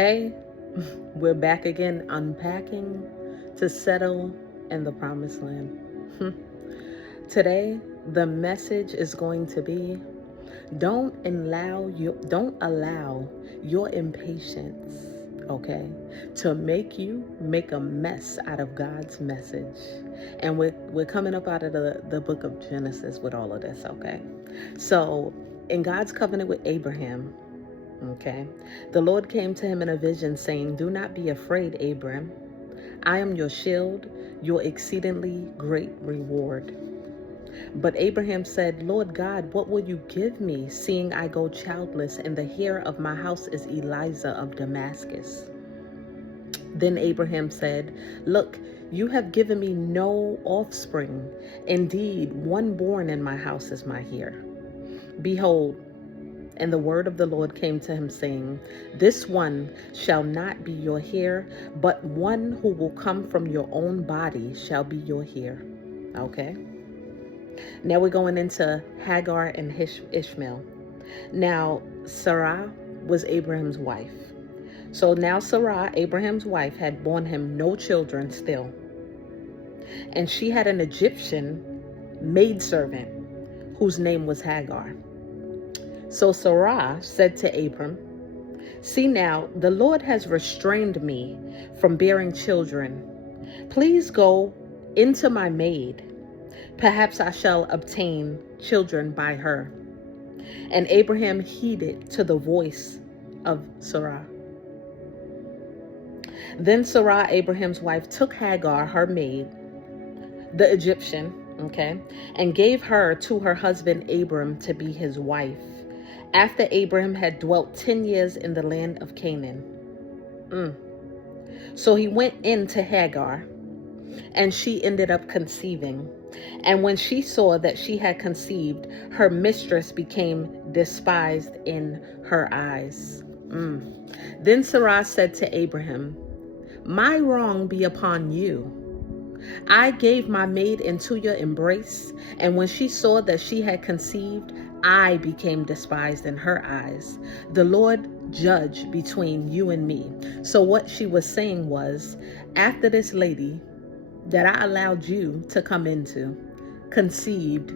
Hey, we're back again, unpacking to settle in the promised land. Today, the message is going to be don't allow your impatience, okay, to make you make a mess out of God's message. And we're coming up out of the book of Genesis with all of this, okay? So, in God's covenant with Abraham, okay, the Lord came to him in a vision saying, "Do not be afraid, Abram. I am your shield, your exceedingly great reward." But Abraham said, "Lord God, what will you give me, seeing I go childless, and the heir of my house is Eliza of Damascus?" Then Abraham said, "Look, you have given me no offspring. Indeed, one born in my house is my heir. Behold," and the word of the Lord came to him, saying, "This one shall not be your heir, but one who will come from your own body shall be your heir." Okay? Now we're going into Hagar and Ishmael. Now, Sarah was Abraham's wife. So now Sarah, Abraham's wife, had borne him no children still. And she had an Egyptian maidservant whose name was Hagar. So Sarah said to Abram, "See now, the Lord has restrained me from bearing children. Please go into my maid. Perhaps I shall obtain children by her." And Abraham heeded to the voice of Sarah. Then Sarah, Abraham's wife, took Hagar, her maid, the Egyptian, okay, and gave her to her husband Abram to be his wife, after Abraham had dwelt 10 years in the land of Canaan. So he went in to Hagar, and she ended up conceiving. And when she saw that she had conceived, her mistress became despised in her eyes. Then Sarah said to Abraham, "My wrong be upon you. I gave my maid into your embrace, and when she saw that she had conceived, I became despised in her eyes. The Lord judge between you and me." So what she was saying was, after this lady that I allowed you to come into conceived,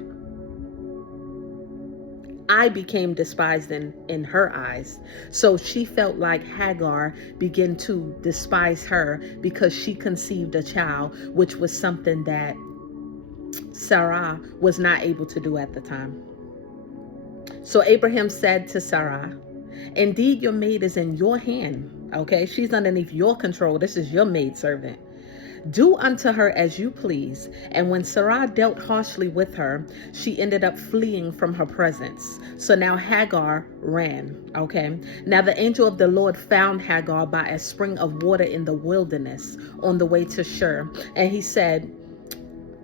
I became despised in her eyes. So she felt like Hagar began to despise her because she conceived a child, which was something that Sarah was not able to do at the time. So Abraham said to Sarah, "Indeed, your maid is in your hand." Okay, she's underneath your control. This is your maidservant. "Do unto her as you please." And when Sarah dealt harshly with her, she ended up fleeing from her presence. So now Hagar ran. Okay. Now the angel of the Lord found Hagar by a spring of water in the wilderness on the way to Shur. And he said,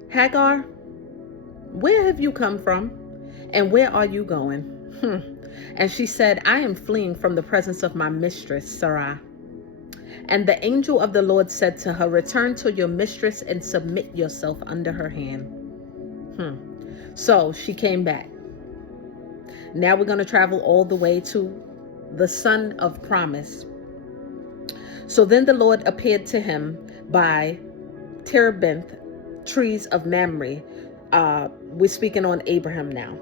"Hagar, where have you come from? And where are you going?" And she said, "I am fleeing from the presence of my mistress, Sarah." And the angel of the Lord said to her, "Return to your mistress and submit yourself under her hand." So she came back. Now we're going to travel all the way to the son of promise. So then the Lord appeared to him by terebinth, trees of Mamre. We're speaking on Abraham now.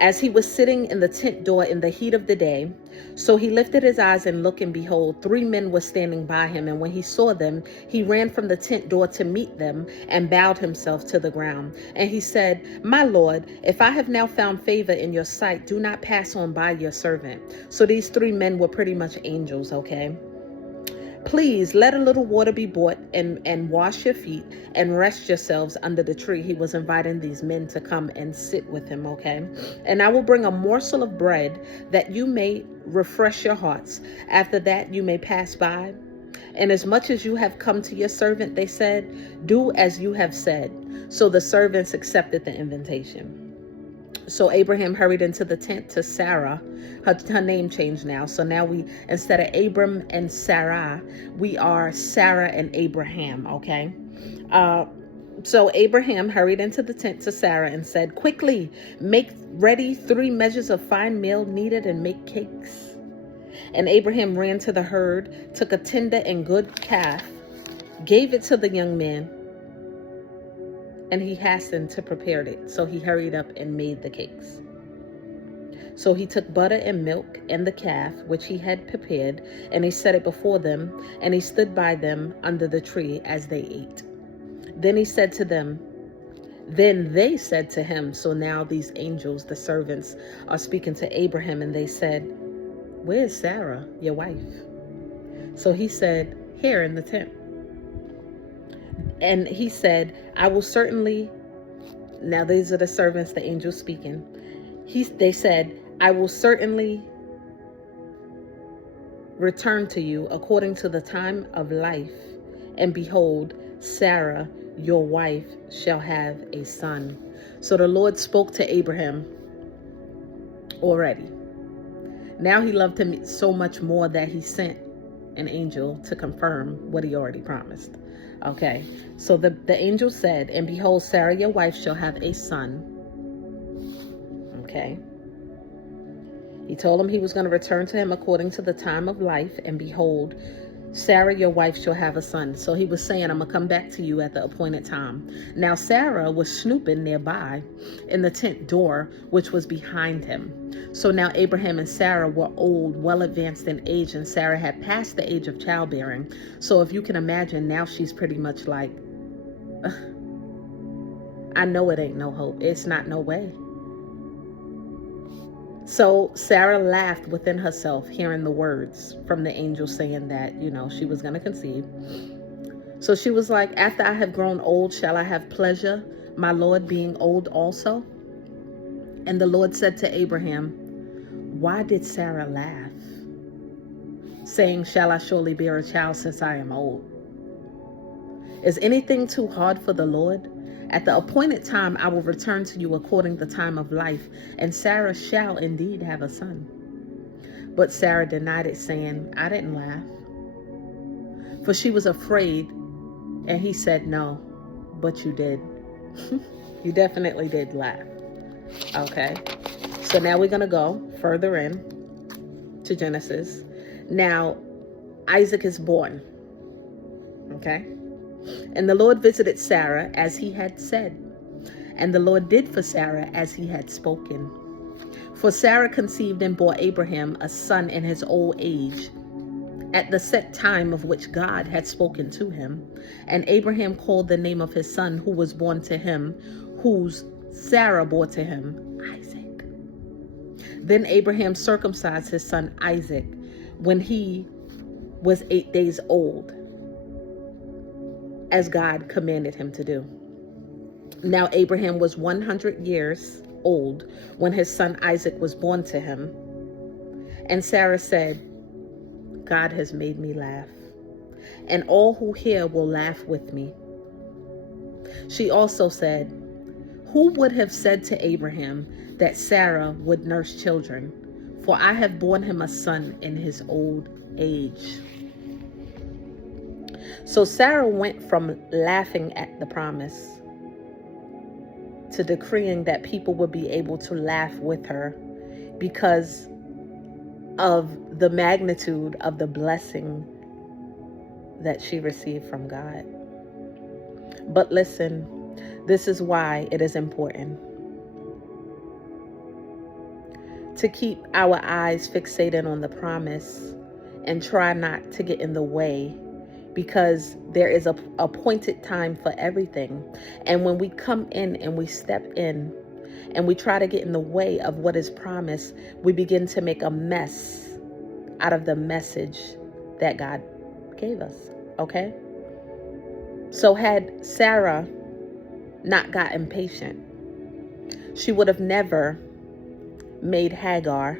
As he was sitting in the tent door in the heat of the day, so he lifted his eyes and looked, and behold, 3 men were standing by him. And when he saw them, he ran from the tent door to meet them and bowed himself to the ground. And he said, "My Lord, if I have now found favor in your sight, do not pass on by your servant." So these 3 men were pretty much angels, okay? "Please let a little water be brought and wash your feet and rest yourselves under the tree." He was inviting these men to come and sit with him, okay? "And I will bring a morsel of bread that you may refresh your hearts. After that you may pass by." And as much as you have come to your servant, they said, "Do as you have said." So the servants accepted the invitation. So Abraham hurried into the tent to Sarah. Her name changed now. So now instead of Abram and Sarah, we are Sarah and Abraham, okay? So Abraham hurried into the tent to Sarah and said, "Quickly, make ready 3 measures of fine meal kneaded and make cakes." And Abraham ran to the herd, took a tender and good calf, gave it to the young man, and he hastened to prepare it. So he hurried up and made the cakes. So he took butter and milk and the calf, which he had prepared, and he set it before them, and he stood by them under the tree as they ate. Then they said to him, so now these angels, the servants, are speaking to Abraham, and they said, "Where's Sarah, your wife?" So he said, "Here in the tent." And he said, "I will certainly," now these are the servants, the angels speaking. They said, "I will certainly return to you according to the time of life. And behold, Sarah, your wife, shall have a son." So the Lord spoke to Abraham already. Now he loved him so much more that he sent an angel to confirm what he already promised. Okay, so the angel said, "And behold, Sarah, your wife, shall have a son." Okay. He told him he was going to return to him according to the time of life. And behold, Sarah, your wife, shall have a son. So he was saying, I'm going to come back to you at the appointed time. Now Sarah was snooping nearby in the tent door, which was behind him. So now Abraham and Sarah were old, well advanced in age, and Sarah had passed the age of childbearing. So if you can imagine, now she's pretty much like, I know it ain't no hope. It's not no way. So Sarah laughed within herself, hearing the words from the angel saying that, she was going to conceive. So she was like, "After I have grown old, shall I have pleasure, my Lord being old also?" And the Lord said to Abraham, "Why did Sarah laugh, saying, shall I surely bear a child since I am old? Is anything too hard for the Lord? At the appointed time, I will return to you according to the time of life, and Sarah shall indeed have a son." But Sarah denied it, saying, "I didn't laugh." For she was afraid, and he said, "No, but you did." You definitely did laugh. Okay, so now we're going to go further in to Genesis. Now, Isaac is born. Okay. And the Lord visited Sarah as he had said, and the Lord did for Sarah as he had spoken. For Sarah conceived and bore Abraham a son in his old age, at the set time of which God had spoken to him. And Abraham called the name of his son who was born to him, whose Sarah bore to him, Isaac. Then Abraham circumcised his son Isaac when he was 8 days old, as God commanded him to do. Now Abraham was 100 years old when his son Isaac was born to him. And Sarah said, "God has made me laugh, and all who hear will laugh with me." She also said, "Who would have said to Abraham that Sarah would nurse children? For I have borne him a son in his old age." So Sarah went from laughing at the promise to decreeing that people would be able to laugh with her because of the magnitude of the blessing that she received from God. But listen, this is why it is important to keep our eyes fixated on the promise and try not to get in the way, because there is a appointed time for everything. And when we come in and we step in and we try to get in the way of what is promised, we begin to make a mess out of the message that God gave us. Okay? So had Sarah not got impatient, she would have never made Hagar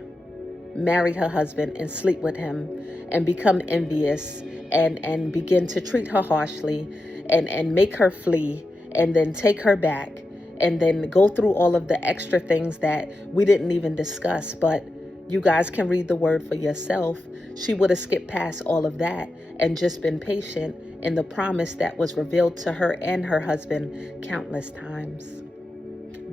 marry her husband and sleep with him and become envious and begin to treat her harshly and make her flee and then take her back and then go through all of the extra things that we didn't even discuss. But you guys can read the word for yourself. She would have skipped past all of that and just been patient in the promise that was revealed to her and her husband countless times.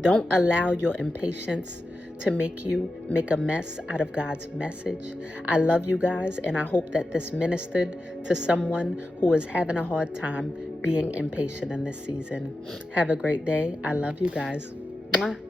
Don't allow your impatience to make you make a mess out of God's message. I love you guys, and I hope that this ministered to someone who is having a hard time being impatient in this season. Have a great day. I love you guys. Mwah.